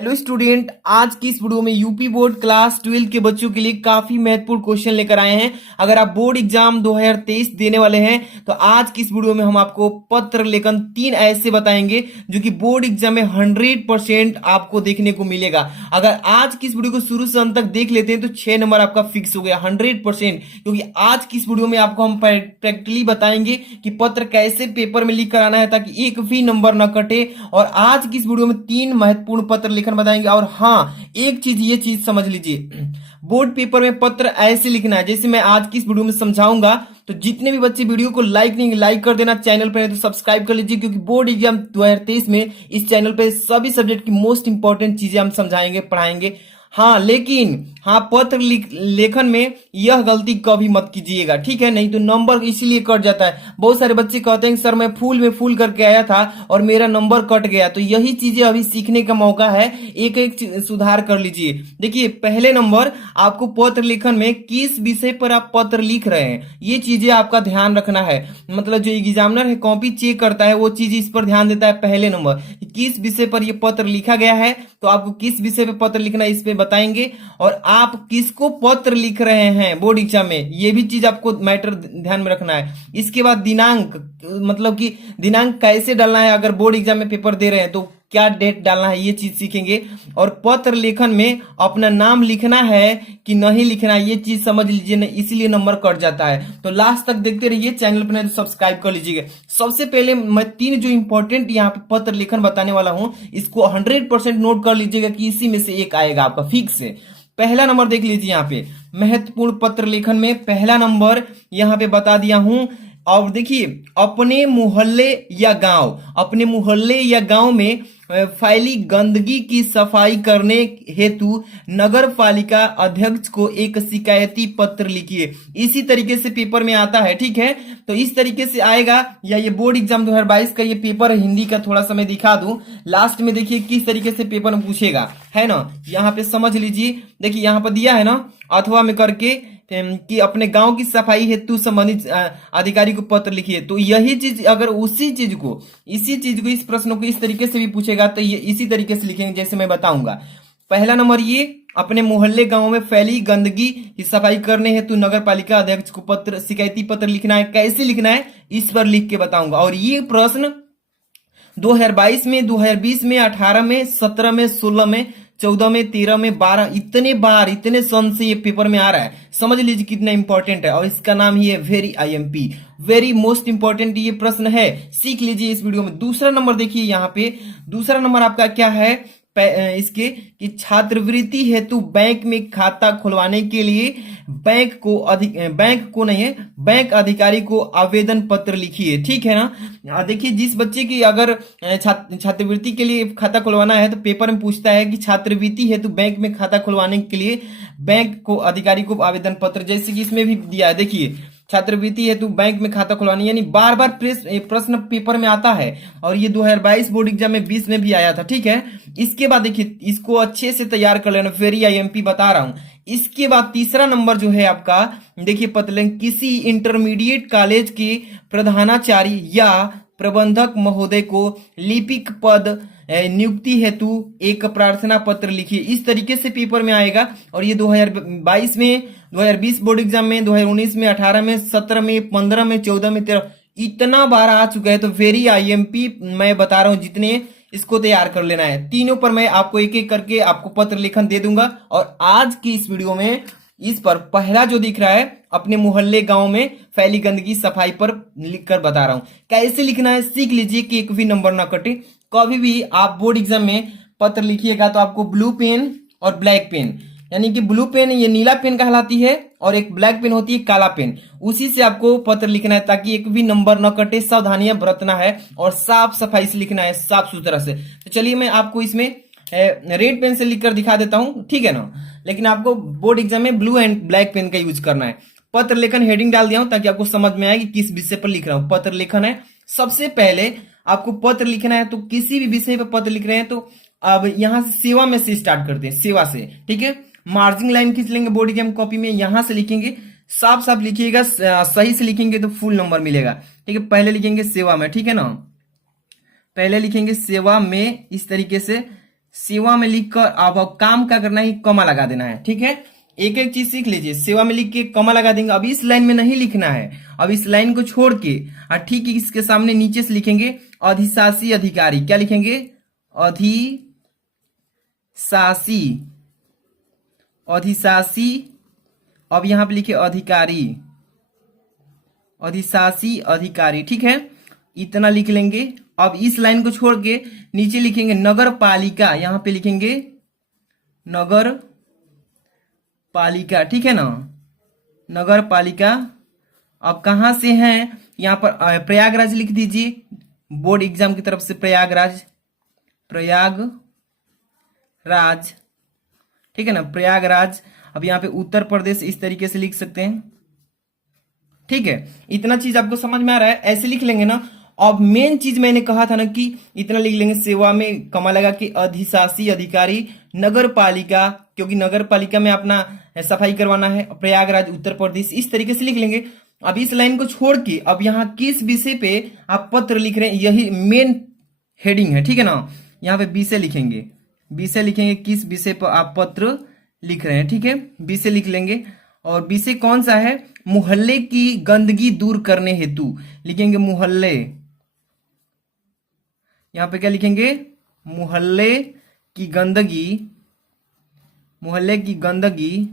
Hello student, आज की इस वीडियो में यूपी बोर्ड क्लास 12 के बच्चों के लिए काफी महत्वपूर्ण क्वेश्चन लेकर आए हैं। अगर आप बोर्ड एग्जाम 2023 देने वाले हैं तो आज की इस वीडियो में हम आपको पत्र लेखन 3 ऐसे बताएंगे जो कि बोर्ड एग्जाम में 100% आपको देखने को मिलेगा। अगर आज की इस वीडियो को शुरू से अंत तक देख लेते हैं तो 6 नंबर आपका फिक्स हो गया 100%, क्योंकि आज की इस वीडियो में आपको हम प्रैक्टिकली बताएंगे कि पत्र कैसे पेपर में लिख कर आना है ताकि एक भी नंबर न कटे। और आज की इस वीडियो में 3 महत्वपूर्ण पत्र लेखन बताएंगे। और हाँ, एक चीज ये चीज समझ लीजिए, बोर्ड पेपर में पत्र ऐसे लिखना है जैसे मैं आज की इस वीडियो में समझाऊंगा। तो जितने भी बच्चे वीडियो को लाइक कर देना, चैनल पर तो सब्सक्राइब कर लीजिए, क्योंकि बोर्ड एग्जाम 2023 में इस चैनल पे सभी सब्जेक्ट की मोस्ट इंपॉर्टेंट चीजें हम समझाएंगे, पढ़ाएंगे। हाँ, लेकिन हाँ, पत्र लेखन में यह गलती कभी मत कीजिएगा, ठीक है? नहीं तो नंबर इसीलिए कट जाता है। बहुत सारे बच्चे कहते हैं सर मैं फुल में फुल करके आया था और मेरा नंबर कट गया। तो यही चीजें अभी सीखने का मौका है, एक एक सुधार कर लीजिए। देखिए, पहले नंबर आपको पत्र लेखन में किस विषय पर आप पत्र लिख रहे हैं ये चीजें आपका ध्यान रखना है। मतलब जो एग्जामिनर है कॉपी चेक करता है वो चीज इस पर ध्यान देता है। पहले नंबर किस विषय पर यह पत्र लिखा गया है, तो आपको किस विषय पर पत्र लिखना है इस पे बताएंगे। और आप किसको पत्र लिख रहे हैं बोर्ड एग्जाम में, ये भी चीज आपको मैटर ध्यान में रखना है। इसके बाद दिनांक, मतलब कि दिनांक कैसे डालना है, अगर बोर्ड एग्जाम में पेपर दे रहे हैं तो क्या डेट डालना है ये चीज सीखेंगे। और पत्र लेखन में अपना नाम लिखना है कि नहीं लिखना है ये चीज समझ लीजिए ना, इसीलिए नंबर कट जाता है। तो लास्ट तक देखते रहिए, चैनल पर नहीं तो सब्सक्राइब कर लीजिएगा। सबसे पहले मैं 3 जो इंपॉर्टेंट यहाँ पे पत्र लेखन बताने वाला हूं, इसको 100% नोट कर लीजिएगा कि इसी में से एक आएगा आपका फिक्स है। पहला नंबर देख लीजिए, यहाँ पे महत्वपूर्ण पत्र लेखन में पहला नंबर यहाँ पे बता दिया हूं। और देखिए, अपने मोहल्ले या गांव, अपने मोहल्ले या गांव में फैली गंदगी की सफाई करने हेतु नगर पालिका अध्यक्ष को एक शिकायती पत्र लिखिए। इसी तरीके से पेपर में आता है, ठीक है? तो इस तरीके से आएगा। या ये बोर्ड एग्जाम 2022 का ये पेपर हिंदी का, थोड़ा सा मैं दिखा दूं लास्ट में, देखिए किस तरीके से पेपर में पूछेगा, है ना? यहाँ पे समझ लीजिए, देखिए यहाँ पर दिया है ना, अथवा में करके कि अपने गांव की सफाई हेतु संबंधित अधिकारी को पत्र लिखिए। तो यही चीज अगर इसी चीज को इस प्रश्न को इस तरीके से भी पूछेगा तो ये इसी तरीके से लिखेंगे जैसे मैं बताऊंगा। पहला नंबर, ये अपने मोहल्ले गांव में फैली गंदगी की सफाई करने हेतु नगर पालिका अध्यक्ष को पत्र, शिकायती पत्र लिखना है। कैसे लिखना है इस पर लिख के बताऊंगा। और ये प्रश्न 2022 में, 2020 में, 18 में, 17 में, 16 में, 14 में, 13 में, 12, इतने सन से ये पेपर में आ रहा है। समझ लीजिए कितना इंपॉर्टेंट है। और इसका नाम ही है very IMP, very most important ये प्रश्न है, सीख लीजिए इस वीडियो में। दूसरा नंबर देखिए, यहाँ पे दूसरा नंबर आपका क्या है इसके कि छात्रवृत्ति हेतु बैंक में खाता खुलवाने के लिए बैंक अधिकारी को आवेदन पत्र लिखिए, ठीक है ना? देखिए, जिस बच्चे की अगर छात्रवृत्ति के लिए खाता खुलवाना है तो पेपर में पूछता है कि छात्रवृत्ति हेतु बैंक में खाता खुलवाने के लिए बैंक को अधिकारी को आवेदन पत्र, जैसे कि इसमें भी दिया है। देखिए, छात्रवृत्ति हेतु बैंक में खाता खुलवानी, यानी बार बार प्रश्न पेपर में आता है। और ये 2022 बोर्ड एग्जाम में 20 में भी आया था, ठीक है? इसके बाद देखिए, इसको अच्छे से तैयार कर लेना, वेरी आईएमपी बता रहा हूं। इसके बाद तीसरा नंबर जो है आपका, देखिए पत्र, किसी इंटरमीडिएट कॉलेज के प्रधानाचार्य या प्रबंधक महोदय को लिपिक पद नियुक्ति हेतु एक प्रार्थना पत्र लिखिए। इस तरीके से पेपर में आएगा। और ये 2022 में, 2020 बोर्ड एग्जाम में, 2019 में, 18 में, 17 में, 15 में, 14 में, 13, इतना बार आ चुका है। तो वेरी आईएमपी मैं बता रहा हूं, जितने इसको तैयार कर लेना है। तीनों पर मैं आपको एक एक करके आपको पत्र लेखन दे दूंगा। और आज की इस वीडियो में इस पर पहला जो दिख रहा है, अपने मोहल्ले गांव में फैली गंदगी सफाई पर लिखकर बता रहा हूं। कैसे लिखना है सीख लीजिए कि एक भी नंबर ना कटे। कभी भी आप बोर्ड एग्जाम में पत्र लिखिएगा तो आपको ब्लू पेन और ब्लैक पेन, यानी कि ब्लू पेन ये नीला पेन कहलाती है और एक ब्लैक पेन होती है काला पेन, उसी से आपको पत्र लिखना है ताकि एक भी नंबर न कटे। सावधानियां बरतना है और साफ सफाई से लिखना है, साफ सुथरा से। तो चलिए मैं आपको इसमें रेड पेन से लिखकर दिखा देता हूं, ठीक है ना? लेकिन आपको बोर्ड एग्जाम में ब्लू एंड ब्लैक पेन का यूज करना है। पत्र लेखन हेडिंग डाल दिया हूं ताकि आपको समझ में आए कि किस विषय पर लिख रहा हूं। पत्र लेखन है, सबसे पहले आपको पत्र लिखना है तो किसी भी विषय पर पत्र लिख रहे हैं तो अब यहां से सेवा में से स्टार्ट करते हैं, सेवा से, ठीक है? मार्जिन लाइन खींच लेंगे बोर्ड एग्जाम कॉपी में, यहां से लिखेंगे, साफ साफ लिखिएगा, सही से लिखेंगे तो फुल नंबर मिलेगा, ठीक है? पहले लिखेंगे सेवा में, ठीक है ना? पहले लिखेंगे सेवा में, इस तरीके से सेवा में लिखकर अब काम क्या करना है, कमा लगा देना है। ठीक है, एक एक चीज सीख लीजिए। सेवा में लिख के कमा लगा देंगे। अब इस लाइन में नहीं लिखना है, अब इस लाइन को छोड़ के ठीक है इसके सामने नीचे से लिखेंगे अधिशासी अधिकारी। क्या लिखेंगे, अधिशासी, अधिशासी। अब यहां पे लिखे अधिकारी, अधिशासी अधिकारी। ठीक है, इतना लिख लेंगे। अब इस लाइन को छोड़ के नीचे लिखेंगे नगर पालिका, यहां पे लिखेंगे नगर पालिका। ठीक है ना, नगर पालिका। अब कहां से हैं, यहां पर प्रयागराज लिख दीजिए, बोर्ड एग्जाम की तरफ से प्रयागराज, प्रयागराज। ठीक है ना, प्रयागराज। अब यहां पे उत्तर प्रदेश इस तरीके से लिख सकते हैं। ठीक है, इतना चीज आपको समझ में आ रहा है, ऐसे लिख लेंगे ना। अब मेन चीज मैंने कहा था ना कि इतना लिख लेंगे, सेवा में कमा लगा के अधिशासी अधिकारी नगर पालिका, क्योंकि नगर पालिका में अपना सफाई करवाना है, प्रयागराज उत्तर प्रदेश, इस तरीके से लिख लेंगे। अब इस लाइन को छोड़ के अब यहाँ किस विषय पे आप पत्र लिख रहे हैं, यही मेन हेडिंग है। ठीक है ना, यहाँ पे विषय लिखेंगे, विषय लिखेंगे, किस विषय पर आप पत्र लिख रहे हैं। ठीक है, विषय लिख लेंगे। और विषय कौन सा है, मोहल्ले की गंदगी दूर करने हेतु लिखेंगे मोहल्ले। यहां पे क्या लिखेंगे, मोहल्ले की गंदगी, मोहल्ले की गंदगी,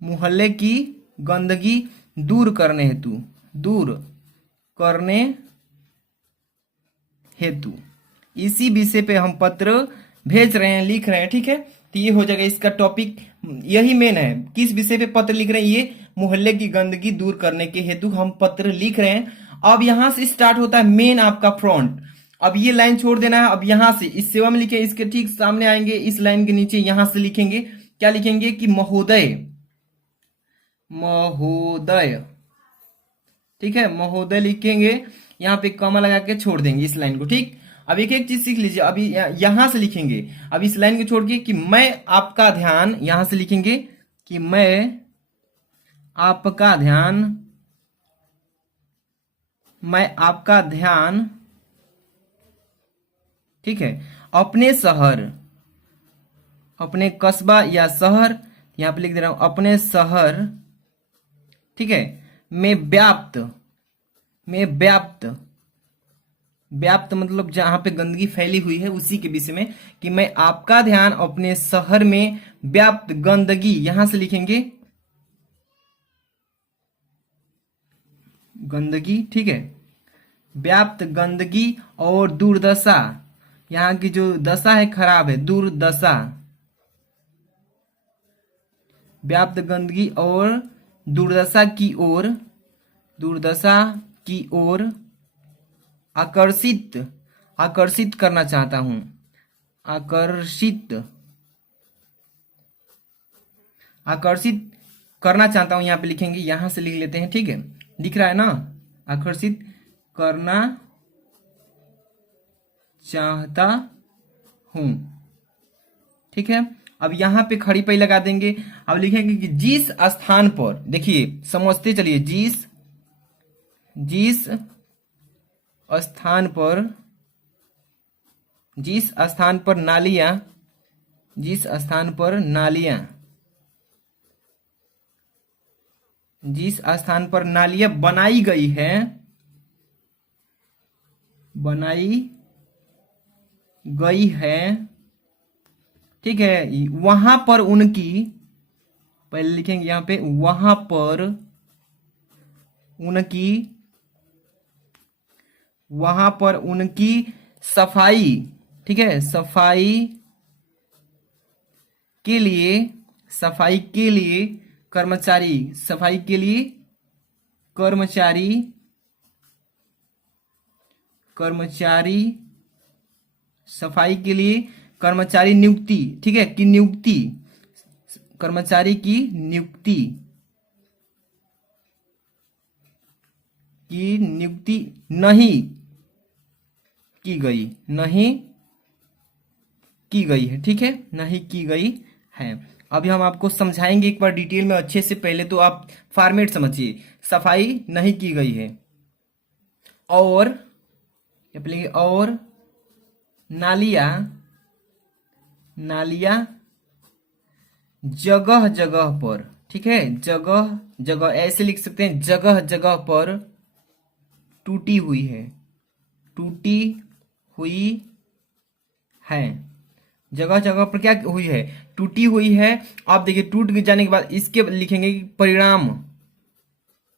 मोहल्ले की गंदगी दूर करने हेतु, दूर करने हेतु इसी विषय पे हम पत्र भेज रहे हैं, लिख रहे हैं। ठीक है, तो ये हो जाएगा इसका टॉपिक, यही मेन है। किस विषय पे पत्र लिख रहे हैं, ये मोहल्ले की गंदगी दूर करने के हेतु हम पत्र लिख रहे हैं। अब यहां से स्टार्ट होता है मेन आपका फ्रंट। अब ये लाइन छोड़ देना है। अब यहां से इस सेवा में लिखे, इसके ठीक सामने आएंगे, इस लाइन के नीचे यहां से लिखेंगे, क्या लिखेंगे कि महोदय, महोदय। ठीक है, महोदय लिखेंगे, यहां पे कॉमा लगा के छोड़ देंगे इस लाइन को। ठीक, अब एक एक चीज सीख लीजिए। अभी यहां से लिखेंगे, अब इस लाइन को छोड़ के कि मैं आपका ध्यान, यहां से लिखेंगे कि मैं आपका ध्यान, मैं आपका ध्यान, ठीक है, अपने शहर, अपने कस्बा या शहर, यहां पे लिख दे रहा हूं अपने शहर, ठीक है, में व्याप्त, में व्याप्त, व्याप्त मतलब जहां पे गंदगी फैली हुई है उसी के विषय में, कि मैं आपका ध्यान अपने शहर में व्याप्त गंदगी, यहां से लिखेंगे गंदगी, ठीक है, व्याप्त गंदगी और दुर्दशा, यहाँ की जो दशा है खराब है, दुर्दशा, व्याप्त गंदगी और दुर्दशा की ओर, दुर्दशा की ओर आकर्षित, आकर्षित करना चाहता हूं, आकर्षित, आकर्षित करना चाहता हूं, यहां पे लिखेंगे, यहां से लिख लेते हैं। ठीक है, दिख रहा है ना, आकर्षित करना चाहता हूं। ठीक है, अब यहां पे खड़ी पई लगा देंगे। अब लिखेंगे कि जिस स्थान पर, देखिए समझते चलिए, जिस, जिस स्थान पर, जिस स्थान पर नालियां, जिस स्थान पर नालियां, जिस स्थान पर नालियां बनाई गई है, बनाई गई है, ठीक है, वहां पर उनकी, पहले लिखेंगे यहां पे वहां पर उनकी, वहां पर उनकी सफाई, ठीक है, सफाई के लिए, सफाई के लिए कर्मचारी, सफाई के लिए कर्मचारी, कर्मचारी, सफाई के लिए कर्मचारी नियुक्ति, ठीक है, की नियुक्ति, कर्मचारी की नियुक्ति, की नियुक्ति नहीं की गई, नहीं की गई है। ठीक है, नहीं की गई है। अभी हम आपको समझाएंगे एक बार डिटेल में अच्छे से, पहले तो आप फॉर्मेट समझिए, सफाई नहीं की गई है, और और नालियाँ, नालियाँ जगह जगह पर, ठीक है, जगह जगह ऐसे लिख सकते हैं, जगह जगह पर टूटी हुई है, टूटी हुई है, जगह जगह पर क्या हुई है, टूटी हुई है। आप देखिए टूट जाने के बाद इसके लिखेंगे कि परिणाम,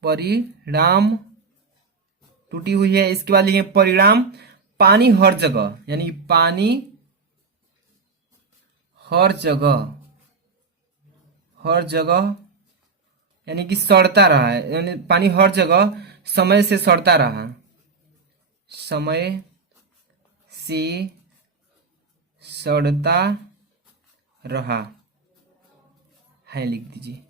परिणाम टूटी हुई है। इसके बाद लिखेंगे परिणाम पानी हर जगह, यानी पानी हर जगह, हर जगह यानी कि सड़ता रहा है, यानी पानी हर जगह समय से सड़ता रहा, समय से सड़ता रहा है, लिख दीजिए,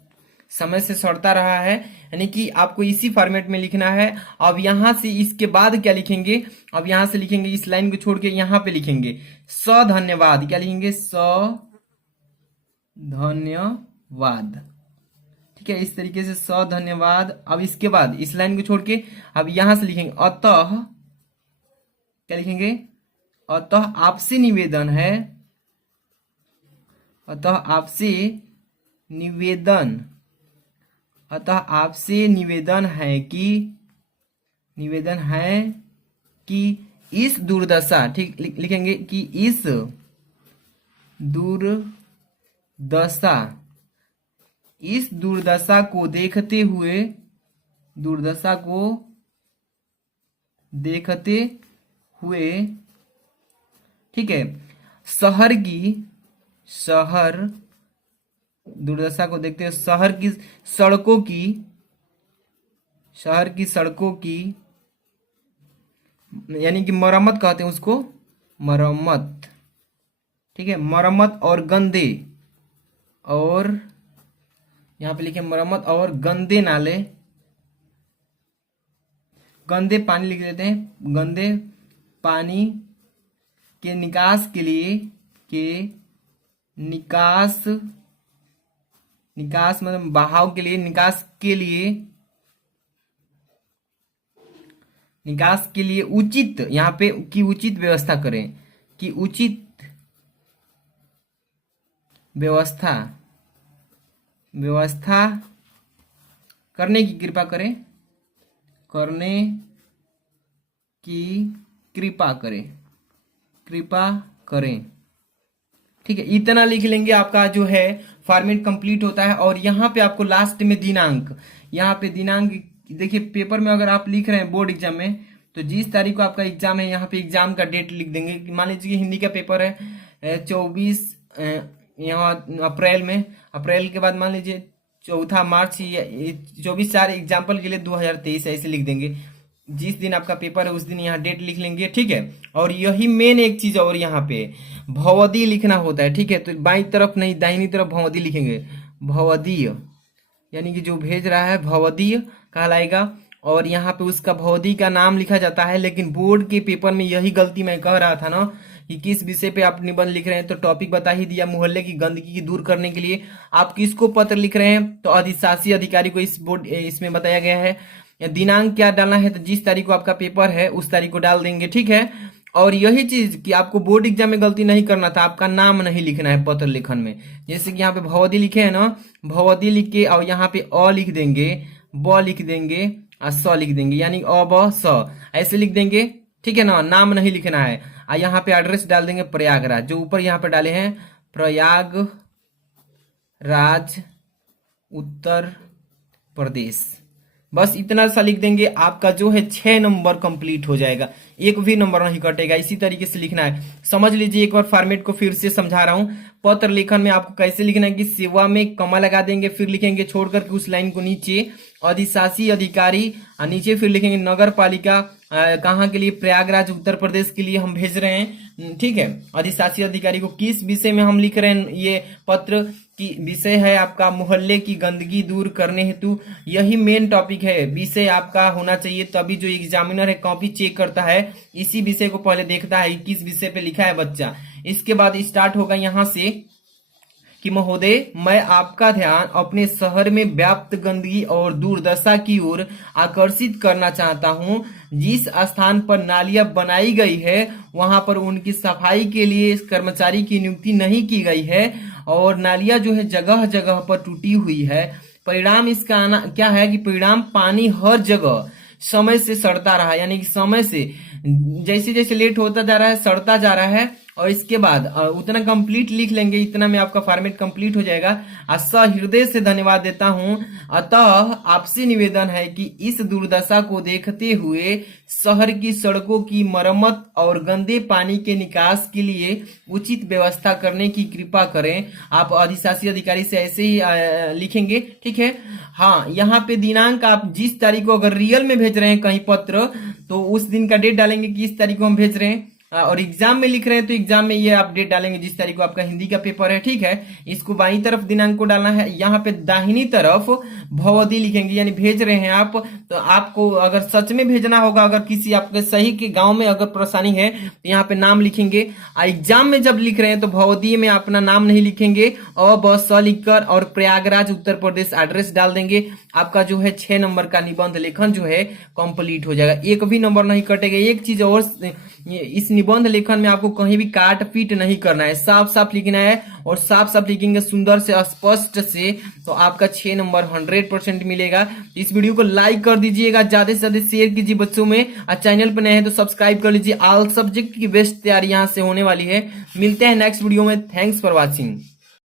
समय से सड़ता रहा है, यानी कि आपको इसी फॉर्मेट में लिखना है। अब यहां से इसके बाद क्या लिखेंगे, अब यहां से लिखेंगे, इस लाइन को छोड़ के यहां पे लिखेंगे धन्यवाद, क्या लिखेंगे, धन्यवाद, ठीक है, इस तरीके से धन्यवाद। अब इसके बाद इस लाइन को छोड़ के अब यहां से लिखेंगे अतः, क्या लिखेंगे, अतः आपसे निवेदन है, अतः आपसे निवेदन, अतः आपसे निवेदन है कि, निवेदन है कि इस दुर्दशा, ठीक, लिखेंगे कि इस दुर्दशा, इस दुर्दशा को देखते हुए, दुर्दशा को देखते हुए, ठीक है, शहर की, शहर दुर्दशा को देखते हुए शहर की सड़कों की, शहर की सड़कों की, यानी कि मरम्मत कहते हैं उसको, मरम्मत, ठीक है, मरम्मत और गंदे, और यहां पे लिखे मरम्मत और गंदे नाले, गंदे पानी लिख देते हैं, गंदे पानी के निकास के लिए, के निकास, निकास मतलब बहाव के लिए, निकास के लिए, निकास के लिए उचित, यहाँ पे की उचित व्यवस्था करें, कि उचित व्यवस्था, व्यवस्था करने की कृपा करें, करने की कृपा करें, कृपा करें, ठीक है, इतना लिख लेंगे, आपका जो है फॉर्मेट कंप्लीट होता है। और यहाँ पे आपको लास्ट में दिनांक, यहाँ पे दिनांक देखिए, पेपर में अगर आप लिख रहे हैं बोर्ड एग्जाम में, तो जिस तारीख को आपका एग्जाम है यहाँ पे एग्जाम का डेट लिख देंगे। मान लीजिए कि हिंदी का पेपर है 24 यहाँ अप्रैल में, अप्रैल के बाद मान लीजिए 4 मार्च, 24/4 एग्जाम्पल के लिए 2023 ऐसे लिख देंगे। जिस दिन आपका पेपर है उस दिन यहाँ डेट लिख लेंगे, ठीक है। और यही मेन एक चीज और यहाँ पे भवदी लिखना होता है, ठीक है। तो बाईं तरफ नहीं, दाहिनी तरफ भवदी लिखेंगे, भवदीय, यानी कि जो भेज रहा है भवदीय कहलाएगा। और यहाँ पे उसका भवदी का नाम लिखा जाता है। लेकिन बोर्ड के पेपर में यही गलती मैं कह रहा था ना, कि किस विषय पे आप निबंध लिख रहे हैं, तो टॉपिक बता ही दिया, मोहल्ले की गंदगी की दूर करने के लिए आप किसको पत्र लिख रहे हैं, तो अधिशासी अधिकारी को इस बोर्ड इसमें बताया गया है। दिनांक क्या डालना है, तो जिस तारीख को आपका पेपर है उस तारीख को डाल देंगे, ठीक है। और यही चीज कि आपको बोर्ड एग्जाम में गलती नहीं करना था, आपका नाम नहीं लिखना है पत्र लेखन में। जैसे कि यहाँ पे भवदी लिखे है ना, भवदी लिख के और यहाँ पे अ लिख देंगे, ब लिख देंगे और स लिख देंगे, यानी अ ब स ऐसे लिख देंगे, ठीक है ना। नाम नहीं लिखना है। और यहाँ पे एड्रेस डाल देंगे प्रयागराज, जो ऊपर यहाँ पे डाले हैं प्रयागराज उत्तर प्रदेश। बस इतना सा लिख देंगे, आपका जो है 6 नंबर कंप्लीट हो जाएगा, एक भी नंबर नहीं कटेगा। इसी तरीके से लिखना है, समझ लीजिए। एक बार फॉर्मेट को फिर से समझा रहा हूं। पत्र लेखन में आपको कैसे लिखना है कि सेवा में कमा लगा देंगे, फिर लिखेंगे छोड़ करके उस लाइन को नीचे अधिशासी अधिकारी, नीचे फिर लिखेंगे नगर पालिका, कहाँ के लिए, प्रयागराज उत्तर प्रदेश के लिए हम भेज रहे हैं, ठीक है। अधिशासी अधिकारी को किस विषय में हम लिख रहे हैं, ये पत्र की विषय है आपका मोहल्ले की गंदगी दूर करने हेतु। यही मेन टॉपिक है, विषय आपका होना चाहिए, तभी जो एग्जामिनर है कॉपी चेक करता है, इसी विषय को पहले देखता है किस विषय पे लिखा है बच्चा। इसके बाद स्टार्ट होगा यहाँ से कि महोदय, मैं आपका ध्यान अपने शहर में व्याप्त गंदगी और दुर्दशा की ओर आकर्षित करना चाहता हूं। जिस स्थान पर नालियां बनाई गई है वहां पर उनकी सफाई के लिए कर्मचारी की नियुक्ति नहीं की गई है और नालियां जो है जगह जगह पर टूटी हुई है। परिणाम इसका आना क्या है कि परिणाम पानी हर जगह समय से सड़ता रहा, यानी कि समय से जैसे जैसे लेट होता जा रहा है सड़ता जा रहा है। और इसके बाद उतना कंप्लीट लिख लेंगे, इतना में आपका फॉर्मेट कंप्लीट हो जाएगा। सहृदय से धन्यवाद देता हूं। अतः आपसे निवेदन है कि इस दुर्दशा को देखते हुए शहर की सड़कों की मरम्मत और गंदे पानी के निकास के लिए उचित व्यवस्था करने की कृपा करें। आप अधिशासी अधिकारी से ऐसे ही लिखेंगे, ठीक है। हाँ, यहाँ पे दिनांक आप जिस तारीख को अगर रियल में भेज रहे हैं कहीं पत्र तो उस दिन का डेट डालेंगे कि इस तारीख को हम भेज रहे हैं। और एग्जाम में लिख रहे हैं तो एग्जाम में ये आप डेट डालेंगे जिस तारीख को आपका हिंदी का पेपर है, ठीक है। इसको बाईं तरफ दिनांक को डालना है, यहाँ पे दाहिनी तरफ भवदी लिखेंगे, यानी भेज रहे हैं आप। तो आपको अगर सच में भेजना होगा, अगर किसी आपके सही के गांव में अगर परेशानी है तो यहाँ पे नाम लिखेंगे। एग्जाम में जब लिख रहे हैं तो भवदी में अपना नाम नहीं लिखेंगे, अ ब स लिखकर और प्रयागराज उत्तर प्रदेश एड्रेस डाल देंगे। आपका जो है 6 नंबर का निबंध लेखन जो है कंप्लीट हो जाएगा, एक भी नंबर नहीं कटेगा। एक चीज और, इस निबंध लेखन में आपको कहीं भी काट पीट नहीं करना है, साफ साफ लिखना है। और साफ साफ लिखेंगे सुंदर से स्पष्ट से तो आपका 6 नंबर 100% मिलेगा। इस वीडियो को लाइक कर दीजिएगा, ज्यादा से ज्यादा शेयर कीजिए बच्चों में। और चैनल पर नए हैं तो सब्सक्राइब कर लीजिए। ऑल सब्जेक्ट की बेस्ट तैयारी यहाँ से होने वाली है। मिलते हैं नेक्स्ट वीडियो में। Thanks for watching.